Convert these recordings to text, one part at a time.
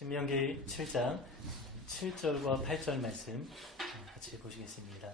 신명기 7장 7절과 8절 말씀 같이 보시겠습니다.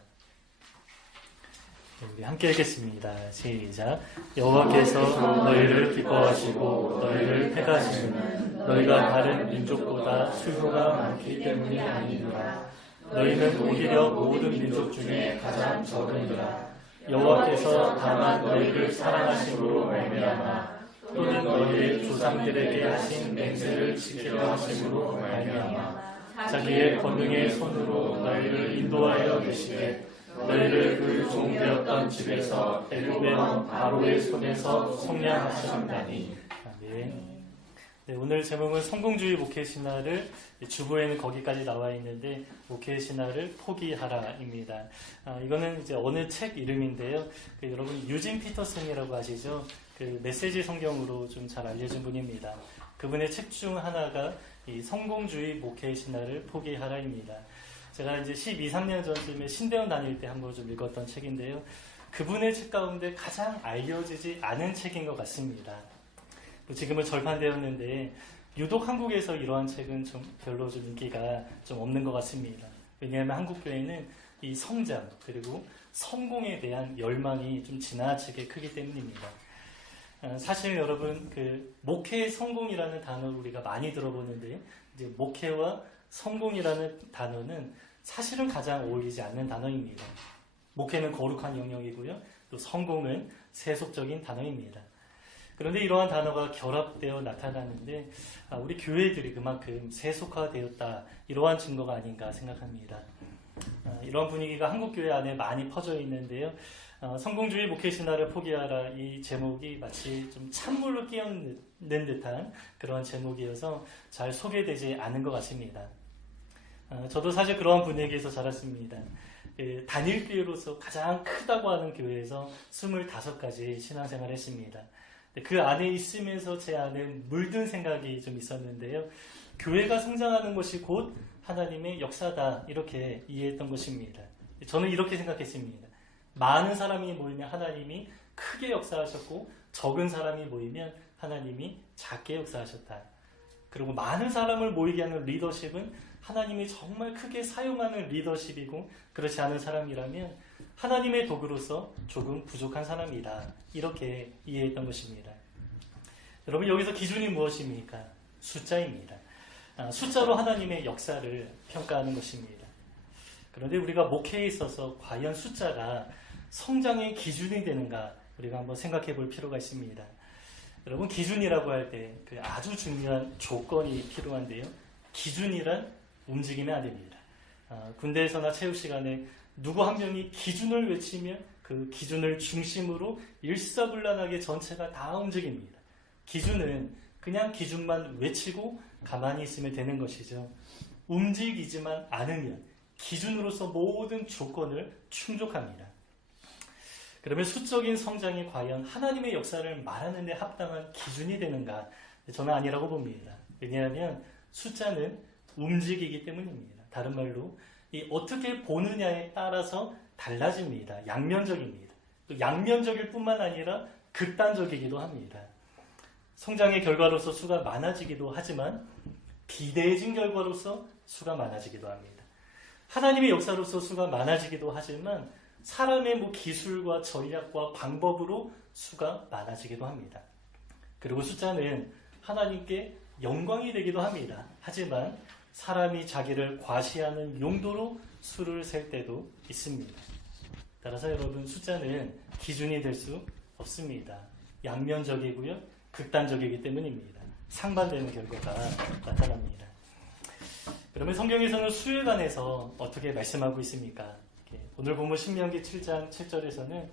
우리 함께 읽겠습니다. 시작. 여호와께서 너희를 기뻐하시고 너희를 택하시는 너희가 다른 민족보다 수효가 많기 때문이 아니니라. 너희는 오히려 모든 민족 중에 가장 적으니라. 여호와께서 다만 너희를 사랑하심으로 말미암아 또는 너희의 조상들에게 하신 맹세를 지키려 하심으로 말미암아 자기의 권능의 손으로 너희를 인도하여 계시되 너희를 그 종되었던 집에서 애굽의 바로의 손에서 속량하셨나니. 아멘. 네, 오늘 제목은 성공주의 목회신화를, 주보에는 거기까지 나와 있는데 목회신화를 포기하라입니다. 이거는 이제 어느 책 이름인데요. 여러분 유진 피터슨이라고 아시죠? 그 메시지 성경으로 좀 잘 알려진 분입니다. 그분의 책 중 하나가 이 성공주의 목회신화를 포기하라입니다. 제가 이제 12, 13년 전쯤에 신대원 다닐 때 한번 좀 읽었던 책인데요. 그분의 책 가운데 가장 알려지지 않은 책인 것 같습니다. 지금은 절판되었는데 유독 한국에서 이러한 책은 좀 별로 좀 인기가 좀 없는 것 같습니다. 왜냐하면 한국 교회는 이 성장 그리고 성공에 대한 열망이 좀 지나치게 크기 때문입니다. 사실 여러분 그 목회의 성공이라는 단어를 우리가 많이 들어보는데 이제 목회와 성공이라는 단어는 사실은 가장 어울리지 않는 단어입니다. 목회는 거룩한 영역이고요. 또 성공은 세속적인 단어입니다. 그런데 이러한 단어가 결합되어 나타나는데 우리 교회들이 그만큼 세속화되었다 이러한 증거가 아닌가 생각합니다. 이런 분위기가 한국 교회 안에 많이 퍼져 있는데요. 성공주의 목회신화를 포기하라 이 제목이 마치 좀 찬물로 끼얹는 듯한 그런 제목이어서 잘 소개되지 않은 것 같습니다. 저도 사실 그러한 분위기에서 자랐습니다. 단일교회로서 가장 크다고 하는 교회에서 25가지 신앙생활을 했습니다. 그 안에 있으면서 제 안에 물든 생각이 좀 있었는데요. 교회가 성장하는 것이 곧 하나님의 역사다 이렇게 이해했던 것입니다. 저는 이렇게 생각했습니다. 많은 사람이 모이면 하나님이 크게 역사하셨고 적은 사람이 모이면 하나님이 작게 역사하셨다. 그리고 많은 사람을 모이게 하는 리더십은 하나님이 정말 크게 사용하는 리더십이고 그렇지 않은 사람이라면 하나님의 도구로서 조금 부족한 사람이다. 이렇게 이해했던 것입니다. 여러분 여기서 기준이 무엇입니까? 숫자입니다. 숫자로 하나님의 역사를 평가하는 것입니다. 그런데 우리가 목회에 있어서 과연 숫자가 성장의 기준이 되는가 우리가 한번 생각해 볼 필요가 있습니다. 여러분 기준이라고 할 때 그 아주 중요한 조건이 필요한데요. 기준이란 움직이면 안 됩니다. 군대에서나 체육 시간에 누구 한 명이 기준을 외치면 그 기준을 중심으로 일사불란하게 전체가 다 움직입니다. 기준은 그냥 기준만 외치고 가만히 있으면 되는 것이죠. 움직이지만 않으면 기준으로서 모든 조건을 충족합니다. 그러면 수적인 성장이 과연 하나님의 역사를 말하는 데 합당한 기준이 되는가? 저는 아니라고 봅니다. 왜냐하면 숫자는 움직이기 때문입니다. 다른 말로 이 어떻게 보느냐에 따라서 달라집니다. 양면적입니다. 또 양면적일 뿐만 아니라 극단적이기도 합니다. 성장의 결과로서 수가 많아지기도 하지만 비대해진 결과로서 수가 많아지기도 합니다. 하나님의 역사로서 수가 많아지기도 하지만 사람의 기술과 전략과 방법으로 수가 많아지기도 합니다. 그리고 숫자는 하나님께 영광이 되기도 합니다. 하지만 사람이 자기를 과시하는 용도로 수를 셀 때도 있습니다. 따라서 여러분 숫자는 기준이 될 수 없습니다. 양면적이고요. 극단적이기 때문입니다. 상반되는 결과가 나타납니다. 그러면 성경에서는 수에 관해서 어떻게 말씀하고 있습니까? 오늘 보면 신명기 7장 7절에서는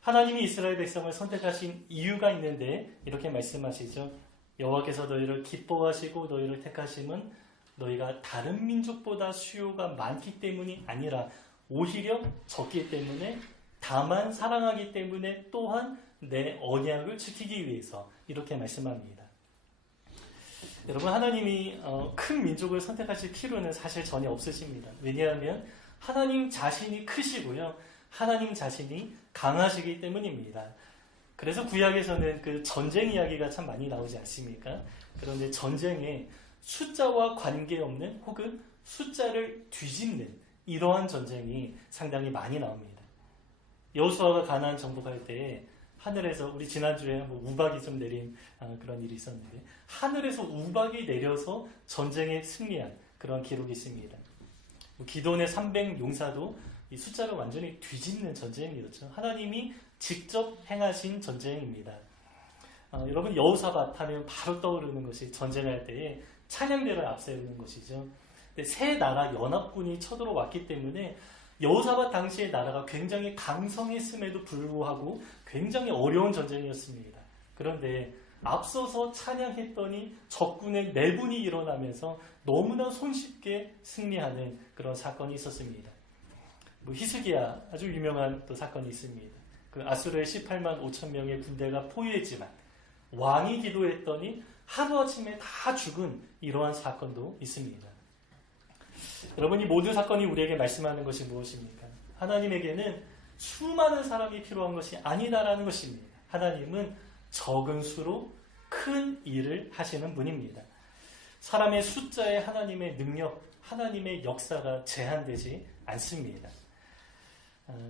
하나님이 이스라엘 백성을 선택하신 이유가 있는데 이렇게 말씀하시죠. 여호와께서 너희를 기뻐하시고 너희를 택하심은 너희가 다른 민족보다 수요가 많기 때문이 아니라 오히려 적기 때문에 다만 사랑하기 때문에 또한 내 언약을 지키기 위해서 이렇게 말씀합니다. 여러분 하나님이 큰 민족을 선택하실 필요는 사실 전혀 없으십니다. 왜냐하면 하나님 자신이 크시고요. 하나님 자신이 강하시기 때문입니다. 그래서 구약에서는 그 전쟁 이야기가 참 많이 나오지 않습니까? 그런데 전쟁에 숫자와 관계없는 혹은 숫자를 뒤집는 이러한 전쟁이 상당히 많이 나옵니다. 여호수아가 가나안 정복할 때 하늘에서, 우리 지난주에 뭐 우박이 좀 내린 그런 일이 있었는데, 하늘에서 우박이 내려서 전쟁에 승리한 그런 기록이 있습니다. 기돈의 300 용사도 이 숫자를 완전히 뒤집는 전쟁이었죠. 하나님이 직접 행하신 전쟁입니다. 여러분, 여호사밧 하면 바로 떠오르는 것이 전쟁할 때에 찬양대를 앞세우는 것이죠. 근데 세 나라 연합군이 쳐들어왔기 때문에 여호사밧 당시의 나라가 굉장히 강성했음에도 불구하고 굉장히 어려운 전쟁이었습니다. 그런데 앞서서 찬양했더니 적군의 내분이 일어나면서 너무나 손쉽게 승리하는 그런 사건이 있었습니다. 히스기야, 아주 유명한 또 사건이 있습니다. 그 아수르의 18만 5천 명의 군대가 포위했지만 왕이 기도했더니 하루아침에 다 죽은 이러한 사건도 있습니다. 여러분, 이 모든 사건이 우리에게 말씀하는 것이 무엇입니까? 하나님에게는 수많은 사람이 필요한 것이 아니다라는 것입니다. 하나님은 적은 수로 큰 일을 하시는 분입니다. 사람의 숫자에 하나님의 능력, 하나님의 역사가 제한되지 않습니다.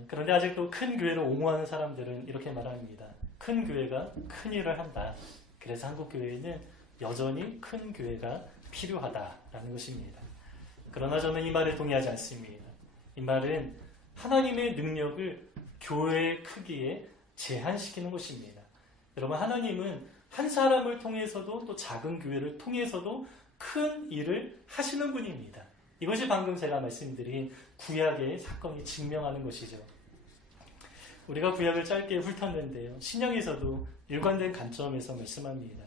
그런데 아직도 큰 교회를 옹호하는 사람들은 이렇게 말합니다. 큰 교회가 큰 일을 한다. 그래서 한국 교회에는 여전히 큰 교회가 필요하다라는 것입니다. 그러나 저는 이 말에 동의하지 않습니다. 이 말은 하나님의 능력을 교회의 크기에 제한시키는 것입니다. 여러분, 하나님은 한 사람을 통해서도 또 작은 교회를 통해서도 큰 일을 하시는 분입니다. 이것이 방금 제가 말씀드린 구약의 사건이 증명하는 것이죠. 우리가 구약을 짧게 훑었는데요. 신약에서도 일관된 관점에서 말씀합니다.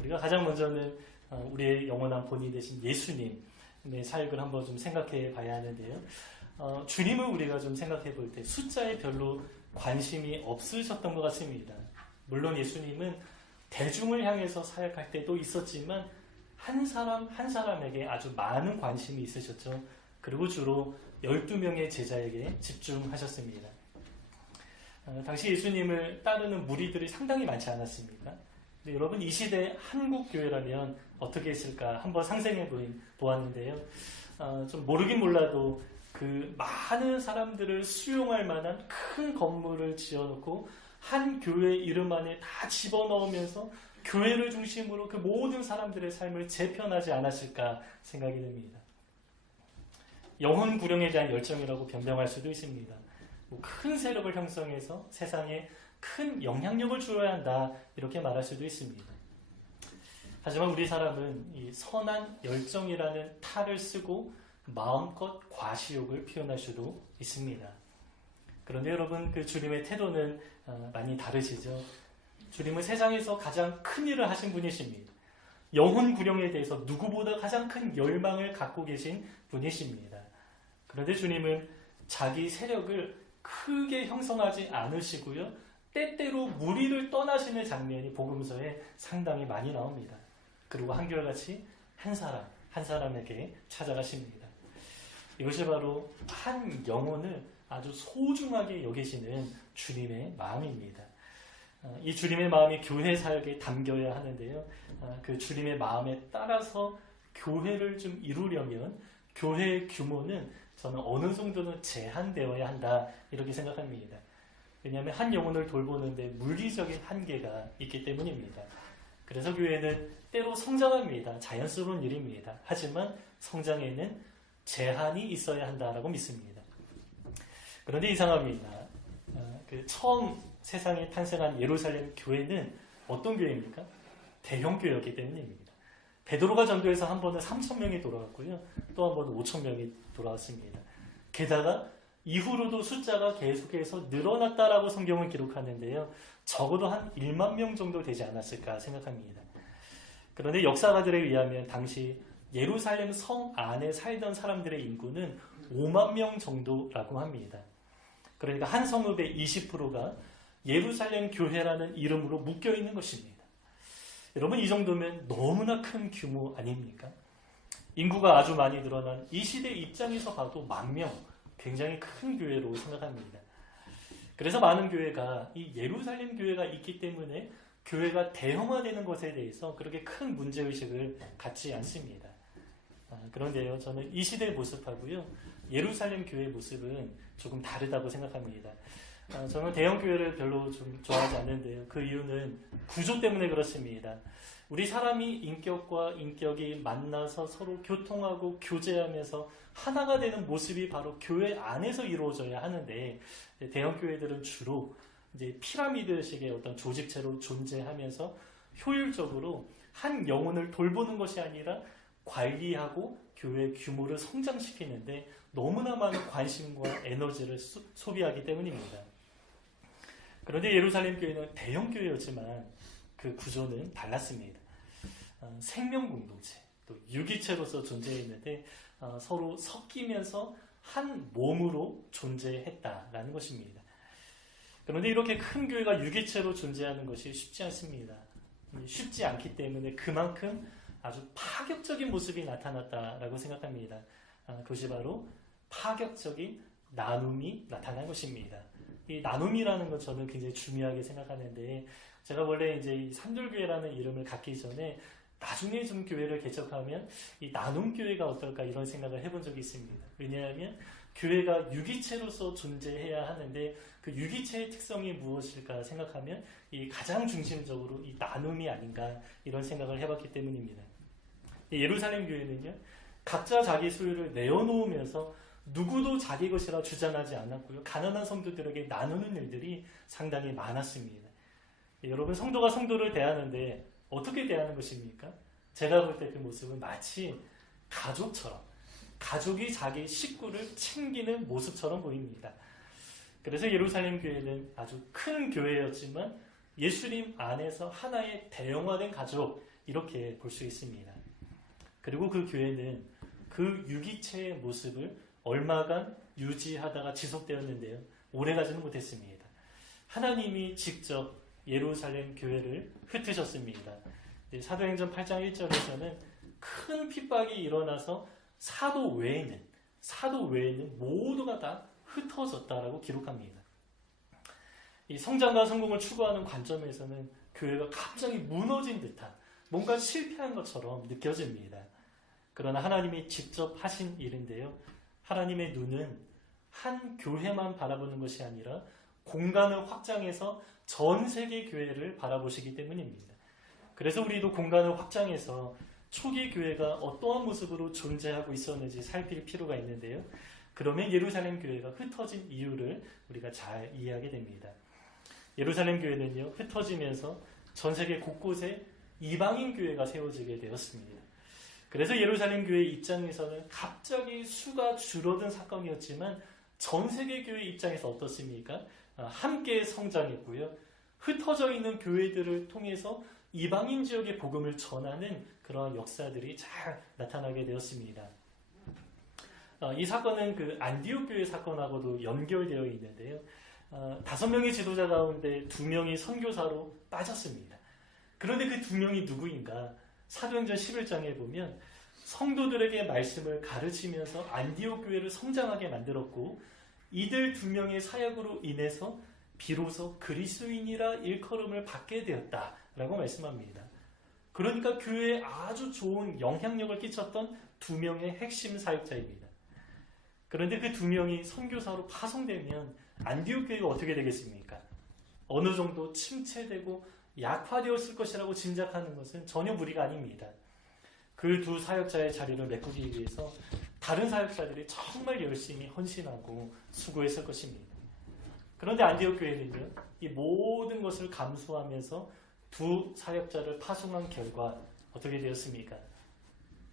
우리가 가장 먼저는 우리의 영원한 본이 되신 예수님의 사역을 한번 좀 생각해 봐야 하는데요. 주님을 우리가 좀 생각해 볼 때 숫자에 별로 관심이 없으셨던 것 같습니다. 물론 예수님은 대중을 향해서 사역할 때도 있었지만 한 사람 한 사람에게 아주 많은 관심이 있으셨죠. 그리고 주로 12명의 제자에게 집중하셨습니다. 당시 예수님을 따르는 무리들이 상당히 많지 않았습니까? 근데 여러분, 이 시대 한국 교회라면 어떻게 했을까 한번 상상해 보았는데요. 좀 모르긴 몰라도 그 많은 사람들을 수용할 만한 큰 건물을 지어놓고 한 교회 이름 안에 다 집어넣으면서 교회를 중심으로 그 모든 사람들의 삶을 재편하지 않았을까 생각이 됩니다. 영혼 구령에 대한 열정이라고 변명할 수도 있습니다. 큰 세력을 형성해서 세상에 큰 영향력을 주어야 한다, 이렇게 말할 수도 있습니다. 하지만 우리 사람은 이 선한 열정이라는 탈을 쓰고 마음껏 과시욕을 표현할 수도 있습니다. 그런데 여러분, 그 주님의 태도는 많이 다르시죠. 주님은 세상에서 가장 큰 일을 하신 분이십니다. 영혼 구령에 대해서 누구보다 가장 큰 열망을 갖고 계신 분이십니다. 그런데 주님은 자기 세력을 크게 형성하지 않으시고요, 때때로 무리를 떠나시는 장면이 복음서에 상당히 많이 나옵니다. 그리고 한결같이 한 사람 한 사람에게 찾아가십니다. 이것이 바로 한 영혼을 아주 소중하게 여기시는 주님의 마음입니다. 이 주님의 마음이 교회 사역에 담겨야 하는데요. 그 주님의 마음에 따라서 교회를 좀 이루려면 교회의 규모는 저는 어느 정도는 제한되어야 한다, 이렇게 생각합니다. 왜냐하면 한 영혼을 돌보는데 물리적인 한계가 있기 때문입니다. 그래서 교회는 때로 성장합니다. 자연스러운 일입니다. 하지만 성장에는 제한이 있어야 한다라고 믿습니다. 그런데 이상합니다. 처음 세상에 탄생한 예루살렘 교회는 어떤 교회입니까? 대형 교회였기 때문입니다. 베드로가 전도해서 한 번은 3,000명이 돌아왔고요. 또 한 번은 5,000명이 돌아왔습니다. 게다가 이후로도 숫자가 계속해서 늘어났다라고 성경은 기록하는데요. 적어도 한 1만 명 정도 되지 않았을까 생각합니다. 그런데 역사가들에 의하면 당시 예루살렘 성 안에 살던 사람들의 인구는 5만 명 정도라고 합니다. 그러니까 한 성읍의 20%가 예루살렘 교회라는 이름으로 묶여 있는 것입니다. 여러분, 이 정도면 너무나 큰 규모 아닙니까? 인구가 아주 많이 늘어난 이 시대 입장에서 봐도 10,000명, 굉장히 큰 교회로 생각합니다. 그래서 많은 교회가 이 예루살렘 교회가 있기 때문에 교회가 대형화되는 것에 대해서 그렇게 큰 문제의식을 갖지 않습니다. 그런데요, 저는 이 시대의 모습하고요, 예루살렘 교회의 모습은 조금 다르다고 생각합니다. 저는 대형 교회를 별로 좀 좋아하지 않는데요. 그 이유는 구조 때문에 그렇습니다. 우리 사람이 인격과 인격이 만나서 서로 교통하고 교제하면서 하나가 되는 모습이 바로 교회 안에서 이루어져야 하는데, 대형 교회들은 주로 이제 피라미드식의 어떤 조직체로 존재하면서 효율적으로 한 영혼을 돌보는 것이 아니라 관리하고 교회 규모를 성장시키는데 너무나 많은 관심과 에너지를 소비하기 때문입니다. 그런데 예루살렘 교회는 대형 교회였지만 그 구조는 달랐습니다. 생명 공동체, 또 유기체로서 존재했는데 서로 섞이면서 한 몸으로 존재했다라는 것입니다. 그런데 이렇게 큰 교회가 유기체로 존재하는 것이 쉽지 않습니다. 쉽지 않기 때문에 그만큼 아주 파격적인 모습이 나타났다라고 생각합니다. 그것이 바로 파격적인 나눔이 나타난 것입니다. 이 나눔이라는 건 저는 굉장히 중요하게 생각하는데, 제가 원래 이제 이 산돌교회라는 이름을 갖기 전에 나중에 좀 교회를 개척하면 이 나눔교회가 어떨까 이런 생각을 해본 적이 있습니다. 왜냐하면 교회가 유기체로서 존재해야 하는데 그 유기체의 특성이 무엇일까 생각하면 이 가장 중심적으로 이 나눔이 아닌가 이런 생각을 해봤기 때문입니다. 예루살렘 교회는요, 각자 자기 소유를 내어놓으면서 누구도 자기 것이라 주장하지 않았고요, 가난한 성도들에게 나누는 일들이 상당히 많았습니다. 여러분, 성도가 성도를 대하는데 어떻게 대하는 것입니까? 제가 볼 때 그 모습은 마치 가족처럼, 가족이 자기 식구를 챙기는 모습처럼 보입니다. 그래서 예루살렘 교회는 아주 큰 교회였지만 예수님 안에서 하나의 대형화된 가족, 이렇게 볼 수 있습니다. 그리고 그 교회는 그 유기체의 모습을 얼마간 유지하다가 지속되었는데요, 오래가지는 못했습니다. 하나님이 직접 예루살렘 교회를 흩으셨습니다. 사도행전 8장 1절에서는 큰 핍박이 일어나서 사도 외에는 모두가 다 흩어졌다라고 기록합니다. 이 성장과 성공을 추구하는 관점에서는 교회가 갑자기 무너진 듯한, 뭔가 실패한 것처럼 느껴집니다. 그러나 하나님이 직접 하신 일인데요, 하나님의 눈은 한 교회만 바라보는 것이 아니라 공간을 확장해서 전 세계 교회를 바라보시기 때문입니다. 그래서 우리도 공간을 확장해서 초기 교회가 어떠한 모습으로 존재하고 있었는지 살필 필요가 있는데요, 그러면 예루살렘 교회가 흩어진 이유를 우리가 잘 이해하게 됩니다. 예루살렘 교회는요, 흩어지면서 전 세계 곳곳에 이방인 교회가 세워지게 되었습니다. 그래서 예루살렘 교회 입장에서는 갑자기 수가 줄어든 사건이었지만 전 세계 교회 입장에서 어떻습니까? 함께 성장했고요, 흩어져 있는 교회들을 통해서 이방인 지역의 복음을 전하는 그러한 역사들이 잘 나타나게 되었습니다. 이 사건은 그 안디옥 교회 사건하고도 연결되어 있는데요, 5명의 지도자 가운데 2명이 선교사로 빠졌습니다. 그런데 그 2명이 누구인가? 사도행전 11장에 보면 성도들에게 말씀을 가르치면서 안디옥 교회를 성장하게 만들었고, 이들 2명의 사역으로 인해서 비로소 그리스도인이라 일컬음을 받게 되었다라고 말씀합니다. 그러니까 교회에 아주 좋은 영향력을 끼쳤던 2명의 핵심 사역자입니다. 그런데 그 2명이 선교사로 파송되면 안디옥 교회가 어떻게 되겠습니까? 어느 정도 침체되고 약화되었을 것이라고 짐작하는 것은 전혀 무리가 아닙니다. 그 2 사역자의 자리를 메꾸기 위해서 다른 사역자들이 정말 열심히 헌신하고 수고했을 것입니다. 그런데 안디옥 교회는요, 이 모든 것을 감수하면서 2 사역자를 파송한 결과 어떻게 되었습니까?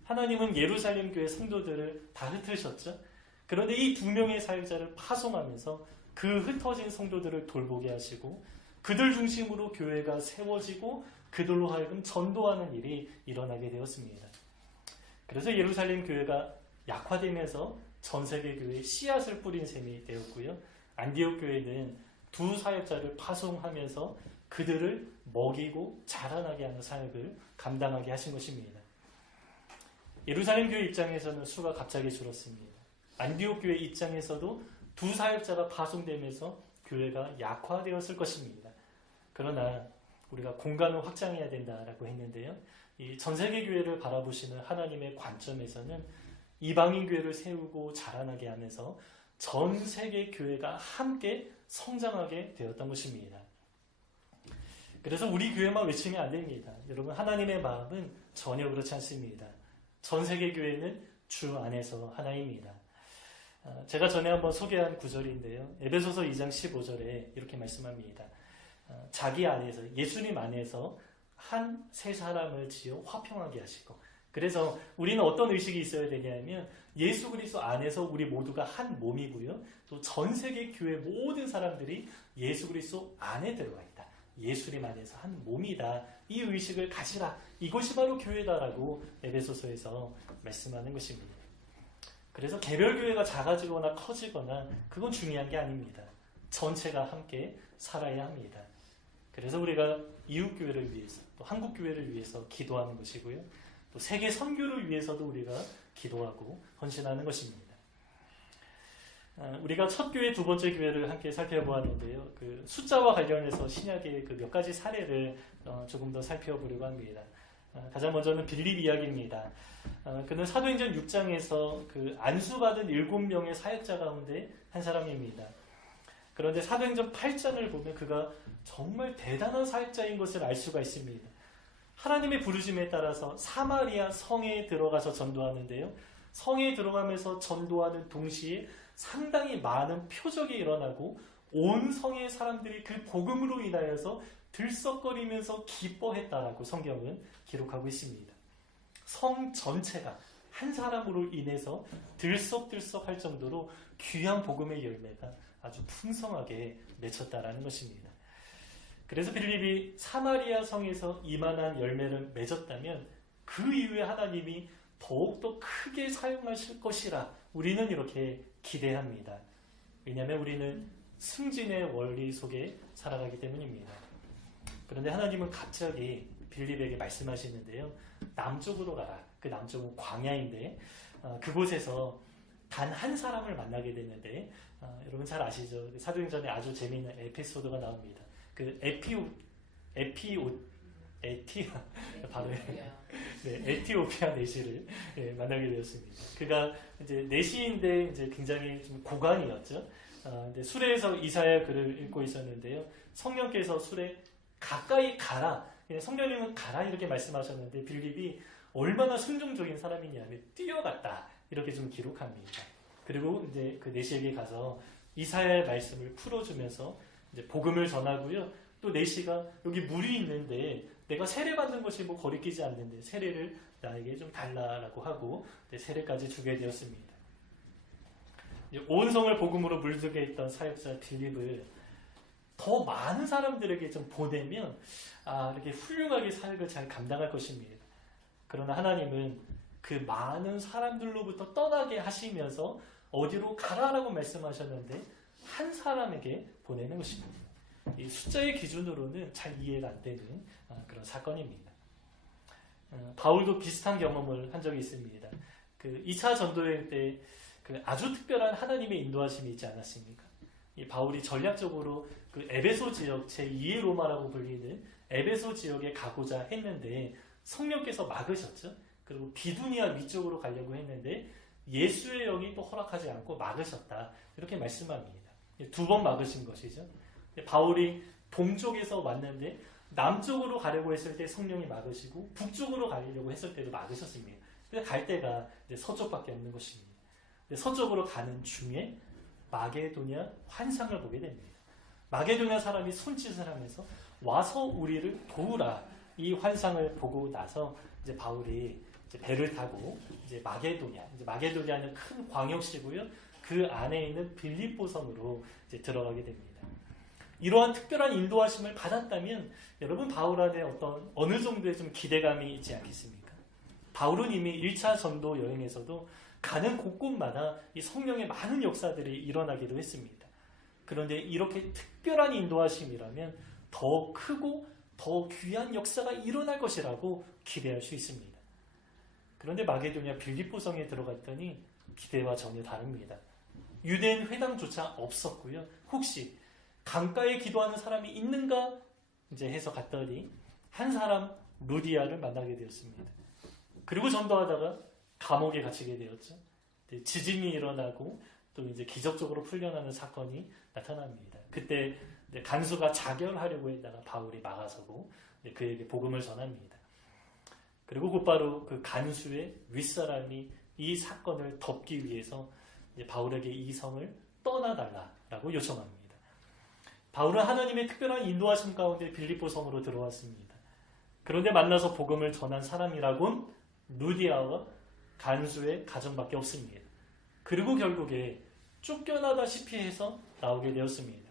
하나님은 예루살렘 교회 성도들을 다 흩으셨죠? 그런데 이 2명의 사역자를 파송하면서 그 흩어진 성도들을 돌보게 하시고 그들 중심으로 교회가 세워지고 그들로 하여금 전도하는 일이 일어나게 되었습니다. 그래서 예루살렘 교회가 약화되면서 전세계 교회에 씨앗을 뿌린 셈이 되었고요, 안디옥 교회는 2 사역자를 파송하면서 그들을 먹이고 자라나게 하는 사역을 감당하게 하신 것입니다. 예루살렘 교회 입장에서는 수가 갑자기 줄었습니다. 안디옥 교회 입장에서도 2 사역자가 파송되면서 교회가 약화되었을 것입니다. 그러나 우리가 공간을 확장해야 된다라고 했는데요, 이 전세계 교회를 바라보시는 하나님의 관점에서는 이방인 교회를 세우고 자라나게 하면서 전 세계 교회가 함께 성장하게 되었던 것입니다. 그래서 우리 교회만 외치면 안 됩니다. 여러분, 하나님의 마음은 전혀 그렇지 않습니다. 전 세계 교회는 주 안에서 하나입니다. 제가 전에 한번 소개한 구절인데요. 에베소서 2장 15절에 이렇게 말씀합니다. 자기 안에서, 예수님 안에서 한 세 사람을 지어 화평하게 하시고, 그래서 우리는 어떤 의식이 있어야 되냐면 예수 그리스도 안에서 우리 모두가 한 몸이고요. 또 전 세계 교회 모든 사람들이 예수 그리스도 안에 들어가 있다. 예수님 안에서 한 몸이다. 이 의식을 가지라. 이것이 바로 교회다라고 에베소서에서 말씀하는 것입니다. 그래서 개별 교회가 작아지거나 커지거나 그건 중요한 게 아닙니다. 전체가 함께 살아야 합니다. 그래서 우리가 이웃 교회를 위해서, 또 한국 교회를 위해서 기도하는 것이고요. 또 세계 선교를 위해서도 우리가 기도하고 헌신하는 것입니다. 우리가 첫 교회, 두 번째 교회를 함께 살펴보았는데요. 그 숫자와 관련해서 신약의 그 몇 가지 사례를 조금 더 살펴보려고 합니다. 가장 먼저는 빌립 이야기입니다. 그는 사도행전 6장에서 그 안수받은 7명의 사역자 가운데 한 사람입니다. 그런데 사도행전 8장을 보면 그가 정말 대단한 사역자인 것을 알 수가 있습니다. 하나님의 부르심에 따라서 사마리아 성에 들어가서 전도하는데요. 성에 들어가면서 전도하는 동시에 상당히 많은 표적이 일어나고 온 성의 사람들이 그 복음으로 인하여서 들썩거리면서 기뻐했다라고 성경은 기록하고 있습니다. 성 전체가 한 사람으로 인해서 들썩들썩할 정도로 귀한 복음의 열매가 아주 풍성하게 맺혔다라는 것입니다. 그래서 빌립이 사마리아 성에서 이만한 열매를 맺었다면 그 이후에 하나님이 더욱더 크게 사용하실 것이라 우리는 이렇게 기대합니다. 왜냐하면 우리는 승진의 원리 속에 살아가기 때문입니다. 그런데 하나님은 갑자기 빌립에게 말씀하시는데요. 남쪽으로 가라. 그 남쪽은 광야인데 그곳에서 단 한 사람을 만나게 됐는데 여러분 잘 아시죠? 사도행전에 아주 재미있는 에피소드가 나옵니다. 그 에티오피아 내시를 만나게 되었습니다. 그가 이제 내시인데 이제 굉장히 좀 고관이었죠. 근데 수레에서 이사야 글을 읽고 있었는데요. 성령께서 수레 가까이 가라. 성령님은 가라 이렇게 말씀하셨는데 빌립이 얼마나 순종적인 사람이냐면 뛰어갔다 이렇게 좀 기록합니다. 그리고 이제 그 내시에게 가서 이사야의 말씀을 풀어주면서 이제 복음을 전하고요. 또 내시가 여기 물이 있는데 내가 세례받는 것이 뭐 거리끼지 않는데 세례를 나에게 좀 달라라고 하고 세례까지 주게 되었습니다. 온 성을 복음으로 물들게 했던 사역자 빌립을 더 많은 사람들에게 좀 보내면 이렇게 훌륭하게 사역을 잘 감당할 것입니다. 그러나 하나님은 그 많은 사람들로부터 떠나게 하시면서 어디로 가라라고 말씀하셨는데 한 사람에게 보내는 것입니다. 이 숫자의 기준으로는 잘 이해가 안 되는 그런 사건입니다. 바울도 비슷한 경험을 한 적이 있습니다. 그 2차 전도여행 때 그 아주 특별한 하나님의 인도하심이 있지 않았습니까? 이 바울이 전략적으로 그 에베소 지역 제2의 로마라고 불리는 에베소 지역에 가고자 했는데 성령께서 막으셨죠. 그리고 비두니아 위쪽으로 가려고 했는데 예수의 영이 또 허락하지 않고 막으셨다. 이렇게 말씀합니다. 2번 막으신 것이죠. 바울이 동쪽에서 왔는데 남쪽으로 가려고 했을 때 성령이 막으시고 북쪽으로 가려고 했을 때도 막으셨습니다. 그래서 갈 데가 이제 서쪽밖에 없는 것입니다. 서쪽으로 가는 중에 마게도냐 환상을 보게 됩니다. 마게도냐 사람이 손짓을 하면서 와서 우리를 도우라 이 환상을 보고 나서 이제 바울이 이제 배를 타고 이제 마게도냐는 큰 광역시고요. 그 안에 있는 빌립보 성으로 이제 들어가게 됩니다. 이러한 특별한 인도하심을 받았다면 여러분 바울 안에 어느 정도의 좀 기대감이 있지 않겠습니까? 바울은 이미 1차 전도 여행에서도 가는 곳곳마다 이 성령의 많은 역사들이 일어나기도 했습니다. 그런데 이렇게 특별한 인도하심이라면 더 크고 더 귀한 역사가 일어날 것이라고 기대할 수 있습니다. 그런데 마게도냐 빌립보 성에 들어갔더니 기대와 전혀 다릅니다. 유대인 회당조차 없었고요. 혹시 강가에 기도하는 사람이 있는가 이제 해서 갔더니 한 사람 루디아를 만나게 되었습니다. 그리고 전도하다가 감옥에 갇히게 되었죠. 지진이 일어나고 또 이제 기적적으로 풀려나는 사건이 나타납니다. 그때 간수가 자결하려고 했다가 바울이 막아서고 그에게 복음을 전합니다. 그리고 곧바로 그 간수의 윗사람이 이 사건을 덮기 위해서 바울에게 이 성을 떠나달라라고 요청합니다. 바울은 하나님의 특별한 인도하심 가운데 빌립보 성으로 들어왔습니다. 그런데 만나서 복음을 전한 사람이라곤 루디아와 간수의 가정밖에 없습니다. 그리고 결국에 쫓겨나다시피 해서 나오게 되었습니다.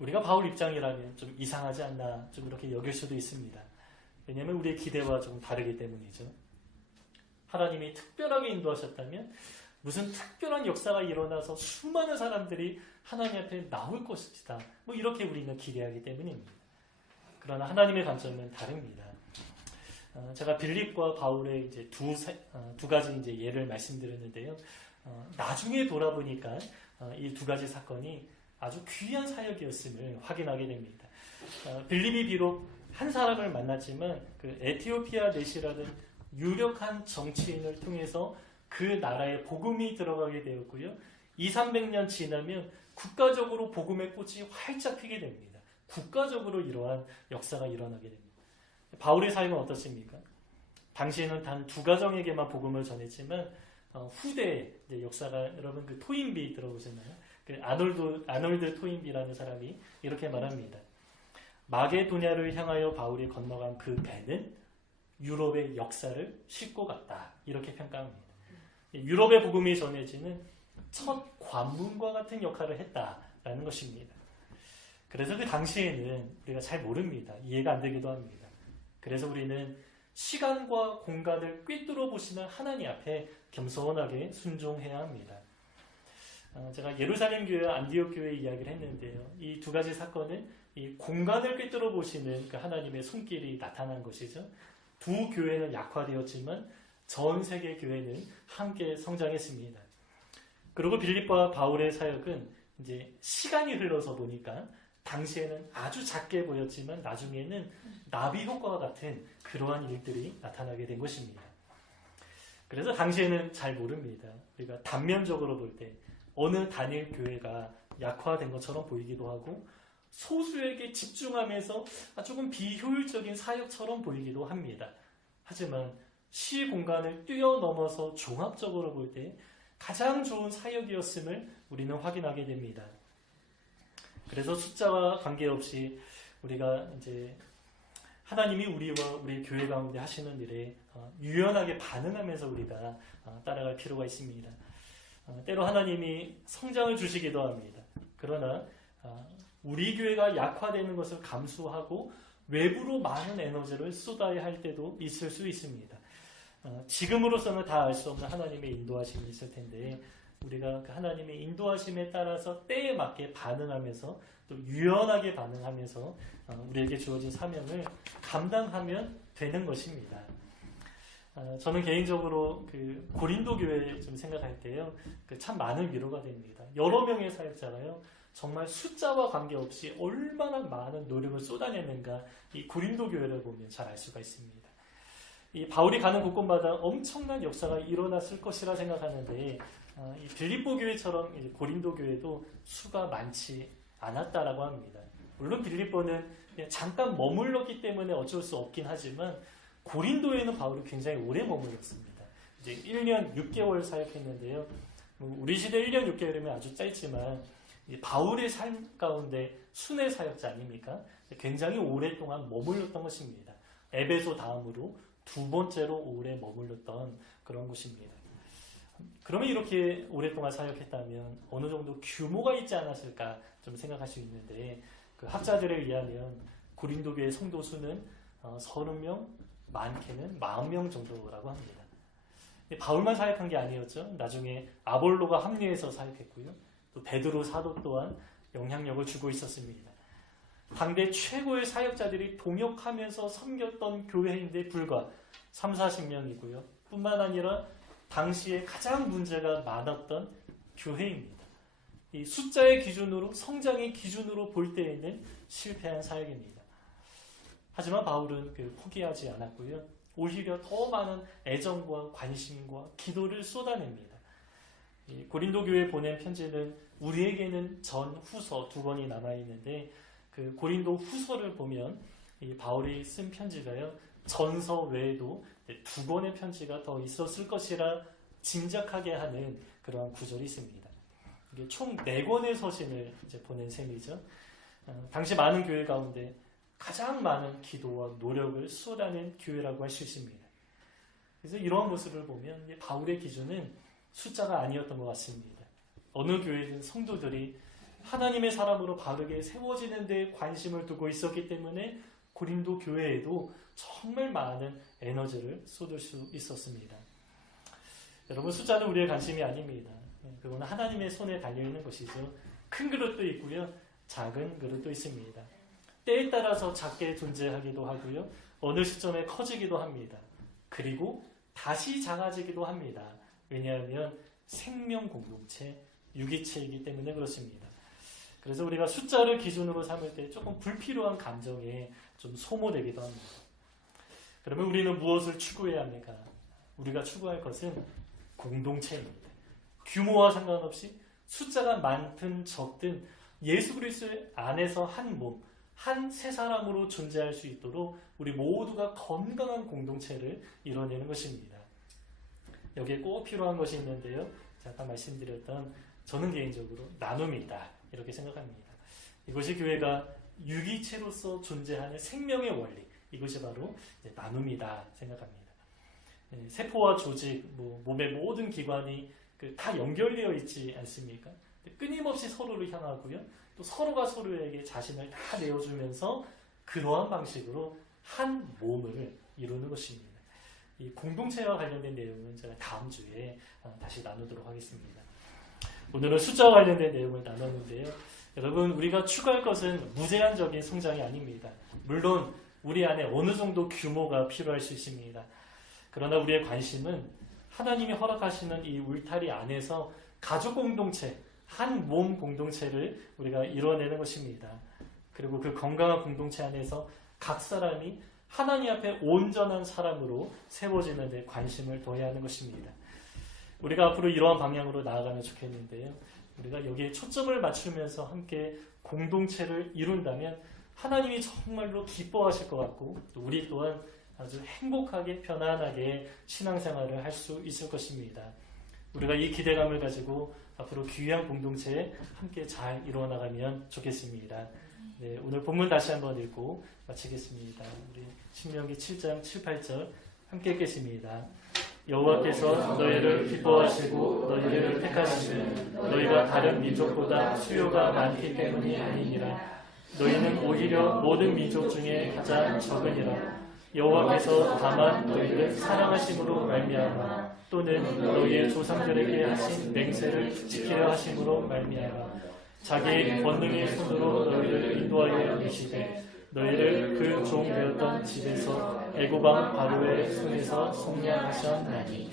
우리가 바울 입장이라면 좀 이상하지 않나 좀 이렇게 여길 수도 있습니다. 왜냐하면 우리의 기대와 좀 다르기 때문이죠. 하나님이 특별하게 인도하셨다면 무슨 특별한 역사가 일어나서 수많은 사람들이 하나님 앞에 나올 것이다. 뭐 이렇게 우리는 기대하기 때문입니다. 그러나 하나님의 관점은 다릅니다. 제가 빌립과 바울의 이제 두 가지 이제 예를 말씀드렸는데요. 나중에 돌아보니까 이 두 가지 사건이 아주 귀한 사역이었음을 확인하게 됩니다. 빌립이 비록 한 사람을 만났지만 그 에티오피아 넷이라는 유력한 정치인을 통해서 그 나라에 복음이 들어가게 되었고요. 200~300년 지나면 국가적으로 복음의 꽃이 활짝 피게 됩니다. 국가적으로 이러한 역사가 일어나게 됩니다. 바울의 사역은 어떻습니까? 당시에는 단 2가정에게만 복음을 전했지만 후대 역사가 여러분 그 토인비 들어보셨나요? 그 아놀드 토인비라는 사람이 이렇게 말합니다. 마게도냐를 향하여 바울이 건너간 그 배는 유럽의 역사를 싣고 갔다. 이렇게 평가합니다. 유럽의 복음이 전해지는 첫 관문과 같은 역할을 했다라는 것입니다. 그래서 그 당시에는 우리가 잘 모릅니다. 이해가 안 되기도 합니다. 그래서 우리는 시간과 공간을 꿰뚫어 보시는 하나님 앞에 겸손하게 순종해야 합니다. 제가 예루살렘 교회와 안디옥 교회 이야기를 했는데요. 이 두 가지 사건은 이 공간을 꿰뚫어 보시는 그 하나님의 손길이 나타난 것이죠. 두 교회는 약화되었지만 전 세계 교회는 함께 성장했습니다. 그리고 빌립과 바울의 사역은 이제 시간이 흘러서 보니까 당시에는 아주 작게 보였지만 나중에는 나비 효과와 같은 그러한 일들이 나타나게 된 것입니다. 그래서 당시에는 잘 모릅니다. 우리가 단면적으로 볼 때 어느 단일 교회가 약화된 것처럼 보이기도 하고 소수에게 집중하면서 조금 비효율적인 사역처럼 보이기도 합니다. 하지만 시 공간을 뛰어넘어서 종합적으로 볼 때 가장 좋은 사역이었음을 우리는 확인하게 됩니다. 그래서 숫자와 관계없이 우리가 이제 하나님이 우리와 우리 교회 가운데 하시는 일에 유연하게 반응하면서 우리가 따라갈 필요가 있습니다. 때로 하나님이 성장을 주시기도 합니다. 그러나 우리 교회가 약화되는 것을 감수하고 외부로 많은 에너지를 쏟아야 할 때도 있을 수 있습니다. 지금으로서는 다 알 수 없는 하나님의 인도하심이 있을 텐데 우리가 그 하나님의 인도하심에 따라서 때에 맞게 반응하면서 또 유연하게 반응하면서 우리에게 주어진 사명을 감당하면 되는 것입니다. 저는 개인적으로 그 고린도 교회 좀 생각할 때요, 참 많은 위로가 됩니다. 여러 명의 사역자가요, 정말 숫자와 관계없이 얼마나 많은 노력을 쏟아내는가 이 고린도 교회를 보면 잘 알 수가 있습니다. 이 바울이 가는 곳곳마다 엄청난 역사가 일어났을 것이라 생각하는데 이 빌립보 교회처럼 이제 고린도 교회도 수가 많지 않았다라고 합니다. 물론 빌립보는 잠깐 머물렀기 때문에 어쩔 수 없긴 하지만 고린도에는 바울이 굉장히 오래 머물렀습니다. 이제 1년 6개월 사역했는데요. 우리 시대 1년 6개월이면 아주 짧지만 바울의 삶 가운데 순회 사역자 아닙니까? 굉장히 오랫동안 머물렀던 것입니다. 에베소 다음으로 두 번째로 오래 머물렀던 그런 곳입니다. 그러면 이렇게 오랫동안 사역했다면 어느 정도 규모가 있지 않았을까 좀 생각할 수 있는데 그 학자들에 의하면 고린도 교회 성도 수는 30명, 많게는 40명 정도라고 합니다. 바울만 사역한 게 아니었죠. 나중에 아볼로가 합류해서 사역했고요. 또 베드로 사도 또한 영향력을 주고 있었습니다. 당대 최고의 사역자들이 동역하면서 섬겼던 교회인데 불과 30~40명이고요. 뿐만 아니라 당시에 가장 문제가 많았던 교회입니다. 이 숫자의 기준으로, 성장의 기준으로 볼 때에는 실패한 사역입니다. 하지만 바울은 포기하지 않았고요. 오히려 더 많은 애정과 관심과 기도를 쏟아냅니다. 이 고린도 교회에 보낸 편지는 우리에게는 전, 후서 두 권이 남아있는데 그 고린도 후서를 보면 이 바울이 쓴 편지가요, 전서 외에도 두 권의 편지가 더 있었을 것이라 짐작하게 하는 그러한 구절이 있습니다. 이게 총 4권의 서신을 이제 보낸 셈이죠. 당시 많은 교회 가운데 가장 많은 기도와 노력을 쏟아낸 교회라고 할 수 있습니다. 그래서 이러한 모습을 보면 바울의 기준은 숫자가 아니었던 것 같습니다. 어느 교회든 성도들이 하나님의 사람으로 바르게 세워지는 데 관심을 두고 있었기 때문에 고린도 교회에도 정말 많은 에너지를 쏟을 수 있었습니다. 여러분, 숫자는 우리의 관심이 아닙니다. 그건 하나님의 손에 달려있는 것이죠. 큰 그릇도 있고요, 작은 그릇도 있습니다. 때에 따라서 작게 존재하기도 하고요, 어느 시점에 커지기도 합니다. 그리고 다시 작아지기도 합니다. 왜냐하면 생명 공동체, 유기체이기 때문에 그렇습니다. 그래서 우리가 숫자를 기준으로 삼을 때 조금 불필요한 감정에 좀 소모되기도 합니다. 그러면 우리는 무엇을 추구해야 합니까? 우리가 추구할 것은 공동체입니다. 규모와 상관없이 숫자가 많든 적든 예수 그리스도 안에서 한 몸, 한 세 사람으로 존재할 수 있도록 우리 모두가 건강한 공동체를 이뤄내는 것입니다. 여기에 꼭 필요한 것이 있는데요, 아까 말씀드렸던 저는 개인적으로 나눔이다 이렇게 생각합니다. 이것이 교회가 유기체로서 존재하는 생명의 원리, 이것이 바로 나눔이다 생각합니다. 세포와 조직, 몸의 모든 기관이 다 연결되어 있지 않습니까? 끊임없이 서로를 향하고요, 또 서로가 서로에게 자신을 다 내어주면서 그러한 방식으로 한 몸을 이루는 것입니다. 이 공동체와 관련된 내용은 제가 다음 주에 다시 나누도록 하겠습니다. 오늘은 숫자와 관련된 내용을 나눴는데요, 여러분, 우리가 추구할 것은 무제한적인 성장이 아닙니다. 물론 우리 안에 어느 정도 규모가 필요할 수 있습니다. 그러나 우리의 관심은 하나님이 허락하시는 이 울타리 안에서 가족 공동체, 한 몸 공동체를 우리가 이뤄내는 것입니다. 그리고 그 건강한 공동체 안에서 각 사람이 하나님 앞에 온전한 사람으로 세워지는 데 관심을 둬야 하는 것입니다. 우리가 앞으로 이러한 방향으로 나아가면 좋겠는데요, 우리가 여기에 초점을 맞추면서 함께 공동체를 이룬다면 하나님이 정말로 기뻐하실 것 같고, 또 우리 또한 아주 행복하게 편안하게 신앙생활을 할 수 있을 것입니다. 우리가 이 기대감을 가지고 앞으로 귀한 공동체에 함께 잘 이루어나가면 좋겠습니다. 네, 오늘 본문 다시 한번 읽고 마치겠습니다. 우리 신명기 7장 7, 8절 함께 읽겠습니다. 여호와께서 너희를 기뻐하시고 너희를 택하시는 너희가 다른 민족보다 수요가 많기 때문이 아니니라. 너희는 오히려 모든 민족 중에 가장 적으니라. 여호와께서 다만 너희를 사랑하심으로 말미암아 또는 너희의 조상들에게 하신 맹세를 지키려 하심으로 말미암아 자기의 권능의 손으로 너희를 인도하여 계시되 너희를 그 종 되었던 집에서 애고방 바로의 손에서 속량하셨나니